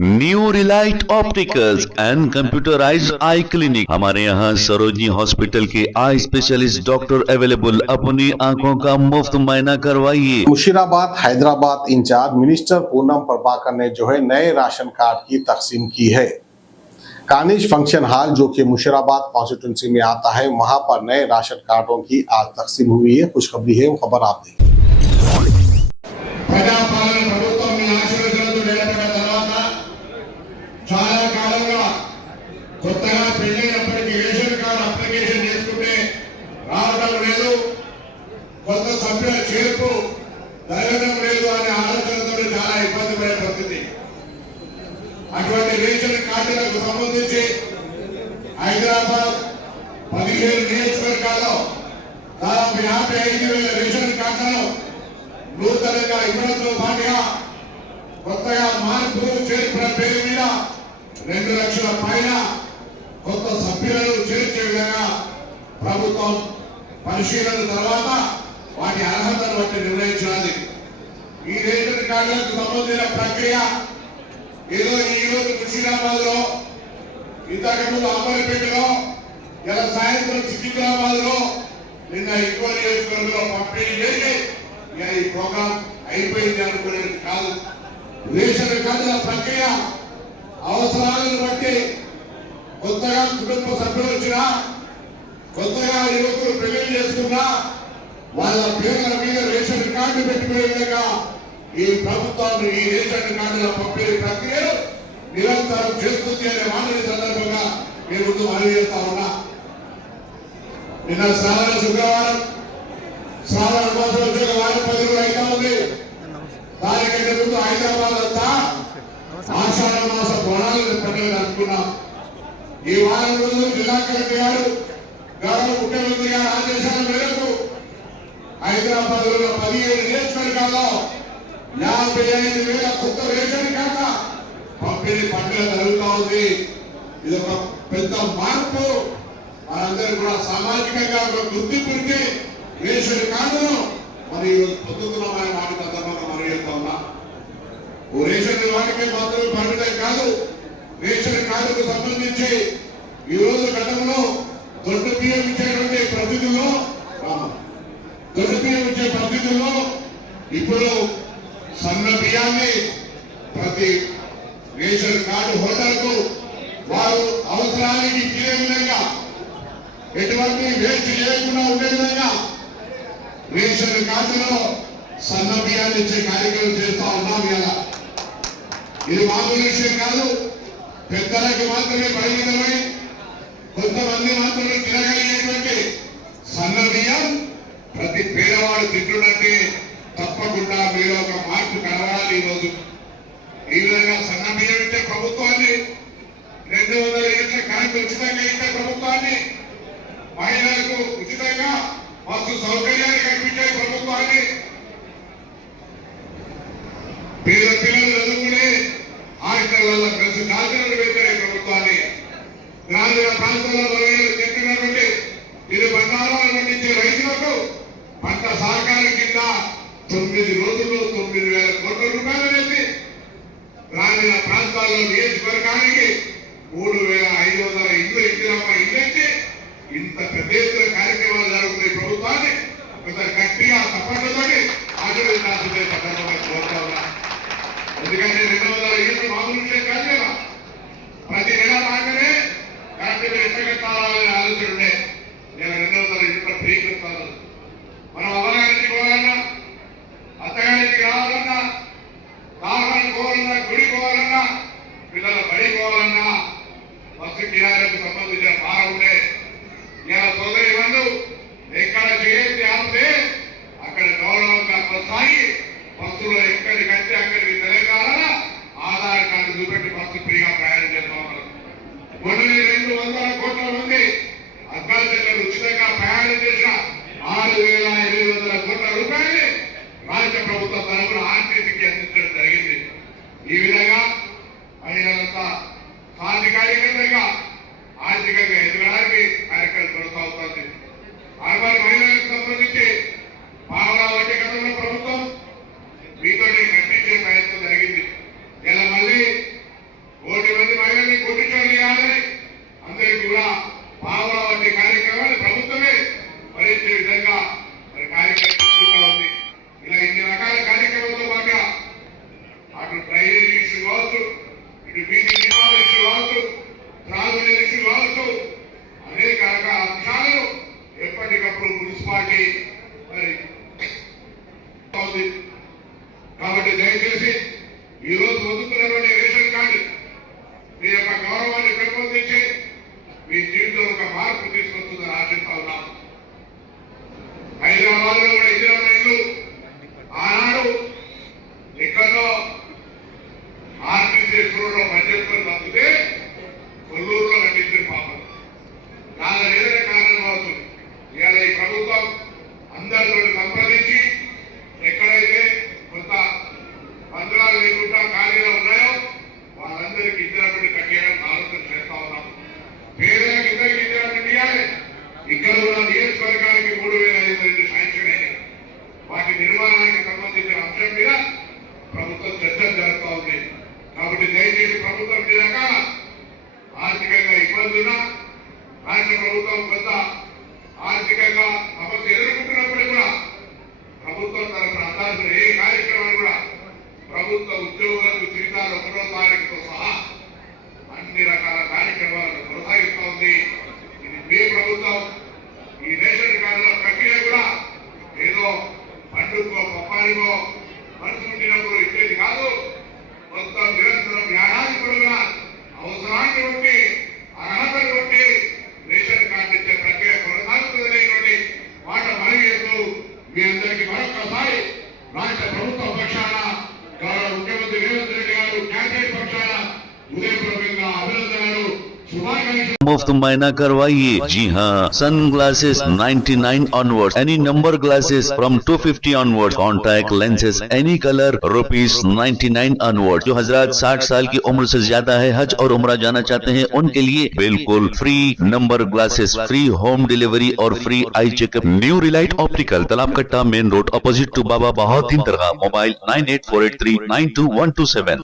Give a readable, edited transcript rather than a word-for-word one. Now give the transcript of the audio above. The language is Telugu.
New Relight opticals and computerised I clinic. हमारे यहाँ सरोजनी हॉस्पिटल के आई स्पेशलिस्ट डॉक्टर अवेलेबल। अपनी आंखों का मुफ्त मुआयना करवाइए। मुशीराबाद हैदराबाद इंचार्ज मिनिस्टर पूनम प्रभाकर ने जो है नए राशन कार्ड की तकसीम की है। कानिश फंक्शन हॉल जो कि मुशीराबाद कॉन्स्टिट्यूंसी में आता है, वहां पर नए राशन कार्डों की आज तकसीम हुई है। खुशखबरी है, वो खबर आप देखिए। చాలా కాలంగా కొత్తగా పెళ్ళైనప్పటికీ రేషన్ కార్డు అప్లికేషన్ చేసుకుంటే రావడం లేదు, కొత్త సభ్యుల చేర్పు జరగడం లేదు అనే ఆలోచనతో చాలా ఇబ్బంది పడే పరిస్థితి. అటువంటి రేషన్ కార్డులకు సంబంధించి హైదరాబాద్ 17 నియోజకవర్గాల్లో దాదాపు 55,000 రేషన్ కార్డులను నూతనంగా ఇవ్వడంతో పాటుగా కొత్తగా మార్పు చేర్పుల పేరు మీద 2 లక్షల పైన కొత్త సభ్యులను చేర్చే విధంగా ప్రభుత్వం పరిశీలన తర్వాత వాటి అర్హతను బట్టి నిర్ణయించాలి. ఈ రేషన్ కార్డులకు సంబంధించిన ప్రక్రియ ఏదో ఈ రోజు ముషీరాబాద్ లో, ఇంతకుముందు అమర్పేటలో, ఇలా సాయంత్రం సికింద్రాబాద్ లో, నిన్న ఎక్కువ నియోజకవర్గంలో పంపిణీ చేసి ఈ ప్రోగ్రాం అయిపోయింది అనుకునేది కాదు. రేషన్ కార్డుల ప్రక్రియ అవసరాలను బట్టి కొత్తగా కుటుంబ సభ్యులు వచ్చినా, కొత్తగా యువకులు పెళ్లి చేసుకున్నా వాళ్ళ పేర్ల మీద రేషన్ కార్డు పెట్టుకునే విధంగా ఈ ప్రభుత్వం ఈ రేషన్ కార్డుల పంపిణీ ప్రక్రియను నిరంతరం చేస్తుంది అనే మాటని సందర్భంగా మేము ముందు మనవి చేస్తా ఉన్నా. నిన్న శ్రావణ శుక్రవారం, శ్రావణ మాసోద్యోగ వారం 10 రోజులు అయితా ఉంది. దానికంటే ముందు హైదరాబాద్ అంతా ఆషాఢ మాస బోనాలు పండుగ అనుకున్నాం. ఈ వారం రోజులు జిల్లా కలెక్టర్ గారు, గౌరవ ముఖ్యమంత్రి గారి ఆదేశాల మేరకు హైదరాబాద్ లో 17 నియోజకవర్గాల్లో 55,000 కొత్త రేషన్ కార్డుల పంపిణీ పండుగ జరుగుతూ ఉంది. ఇది ఒక పెద్ద మార్పు. మనందరూ కూడా సామాజికంగా ఒక గుర్తింపుకి రేషన్ కార్డును మరి పొందుతున్నామని వాటి సందర్భంగా మనం చెప్తా ఉన్నా. రేషన్ వాటికి మాత్రమే పరిమితం కాదు. రేషన్ కార్డుకు సంబంధించి ఈ రోజు గతంలో దొడ్డు బియ్యం ఇచ్చేటువంటి పరిస్థితుల్లో ఇప్పుడు సన్న బియ్యాన్ని ప్రతి రేషన్ కార్డు హోల్డర్కు వారు అవసరానికి తీరే విధంగా, ఎటువంటి వేస్ట్ చేయకుండా ఉండే విధంగా రేషన్ కార్డులో సన్న బియ్యాన్ని ఇచ్చే కార్యక్రమం చేస్తా ఉన్నాం. ఇలా ఇది మామూలు విషయం కాదు. పెద్దలకు మాత్రమే పరిమితమై కొంతమంది మాత్రమే తినగలిగేటువంటి సన్న బియ్యం ప్రతి పేదవాడు తింటున్నట్టే తప్పకుండా మీరు ఒక మార్పు కనబడాలి. ఈరోజు ఈ విధంగా సన్న బియ్యం ఇచ్చే ప్రభుత్వాన్ని, 200 యూనిట్ల కరెంట్ ఉచితంగా ఇచ్చే ప్రభుత్వాన్ని, మహిళలకు ఉచితంగా బస్సు సౌకర్యాన్ని కల్పించే ప్రభుత్వాన్ని, పేద పిల్లలు చదువుకునే హాస్టళ్లలో ప్రతి డాక్టర్లు పెట్టే ప్రభుత్వాన్ని, గ్రామీణ ప్రాంతాల్లో చెప్పినటువంటి ఇది బంగారాలు పండించే రైతులకు పంట సహకారం కింద 9 రోజుల్లో 9,000 కోట్ల రూపాయలు వేసి గ్రామీణ ప్రాంతాల్లో నియోజకవర్గానికి 3,500 ఇల్లు ఇందిరమ్మ ఇల్లు ఇంత పెద్ద ఎత్తున కార్యక్రమాలు జరుగుతున్నాయి. ప్రభుత్వాన్ని ఒకసారి గట్టిగా తప్పట్లతో ఆశీర్వదించాల్సిందే సందర్భంగా కోరుతా ఉన్నా. ఎందుకంటే 200 ఇల్లు మామూలు విషయం కాదు కదా. ప్రతి నెల రాగానే కరెక్ట్ మీరు ఎట్లా కట్టాలనే ఆలోచన ఉండే. నేను 200 ఇల్లు ఫ్రీ కట్టాలి. మనం అమ్మగారికి పోవాలన్నా, అత్తగారికి రావాలన్నా, వాహనానికి పోవాలన్నా, గుడి పోవాలన్నా, పిల్లల బడి పోవాలన్నా బస్సు కిరాయిలకు సంబంధించిన భారం ఉండే. ఇలా సోదరి వాళ్ళు ఎక్కడ చేసి ఆపితే అక్కడ గౌరవంగా కొనసాగి బస్సులో ఎక్కడికంటే అక్కడికి తెలంగాణ ఆధార్ కార్డు చూపెట్టి బస్సు ఫ్రీగా ప్రయాణం చేస్తా ఉన్నారు. మొన్న 200 కోట్ల మంది అభ్యర్థులను ఉచితంగా ప్రయాణం చేసిన 6,800 కోట్ల రూపాయలు రాష్ట్ర ప్రభుత్వం తరఫున ఆర్టీసీకి అందించడం జరిగింది. ఈ విధంగా మహిళలంతా సాధికారికంగా ఆర్థికంగా ఎదగడానికి కార్యక్రమం కొనసాగుతుంది. అర్బన్ మహిళలకు సంబంధించి పావలా వడ్డీ గతంలో ప్రభుత్వం మీతో కట్టించే ప్రయత్నం జరిగింది. ఇలా మళ్ళీ కాబట్టి దయచేసి ప్రభుత్వం చేశాక ఆర్థికంగా ఇబ్బందున్నా రాష్ట్ర ప్రభుత్వం కొంత ఆర్థికంగా సమస్య ఎదుర్కొంటున్నప్పుడు కూడా ప్రభుత్వం తరఫున అందాల్సిన ఏ కార్యక్రమాన్ని కూడా ప్రభుత్వ ఉద్యోగులకు జీవితాలు 1వ తారీఖుతో సహా అన్ని రకాల కార్యక్రమాలను కొనసాగిస్తోంది. ఇది మీ ప్రభుత్వం. ఈ రేషన్ కార్డుల ప్రక్రియ కూడా ఏదో పండుగో పప్పానికో మనసు ఉండినప్పుడు ఇచ్చేది కాదు. మొత్తం నిరంతరం ఏడాది పొడవునా అవసరాన్ని బట్టి అర్హతను బట్టి రేషన్ కార్డు ఇచ్చే ప్రక్రియ కొనసాగుతుందనేటువంటి మాట మనవి చేస్తూ మీ అందరికీ మరొకసారి రాష్ట్ర ప్రభుత్వ పక్షాన గౌరవ ముఖ్యమంత్రి రేవంత్ రెడ్డి గారు క్యాబినెట్ పక్షాన హృదయపూర్వకంగా అభినందనలు శుభాకాంక్షలు. मुफ्त मायना करवाइए। जी हाँ, sun glasses 99 onward, any number glasses from 250 onward, contact lenses any colour ₹99 onward. जो हजरात 60 साल की उम्र से ज्यादा है, हज और उम्रा जाना चाहते हैं, उनके लिए बिल्कुल free number glasses, free home delivery और free eye checkup. New relight optical, Talab Katta, main road, opposite to Baba Bahauddin दरगाह। मोबाइल 9848392127।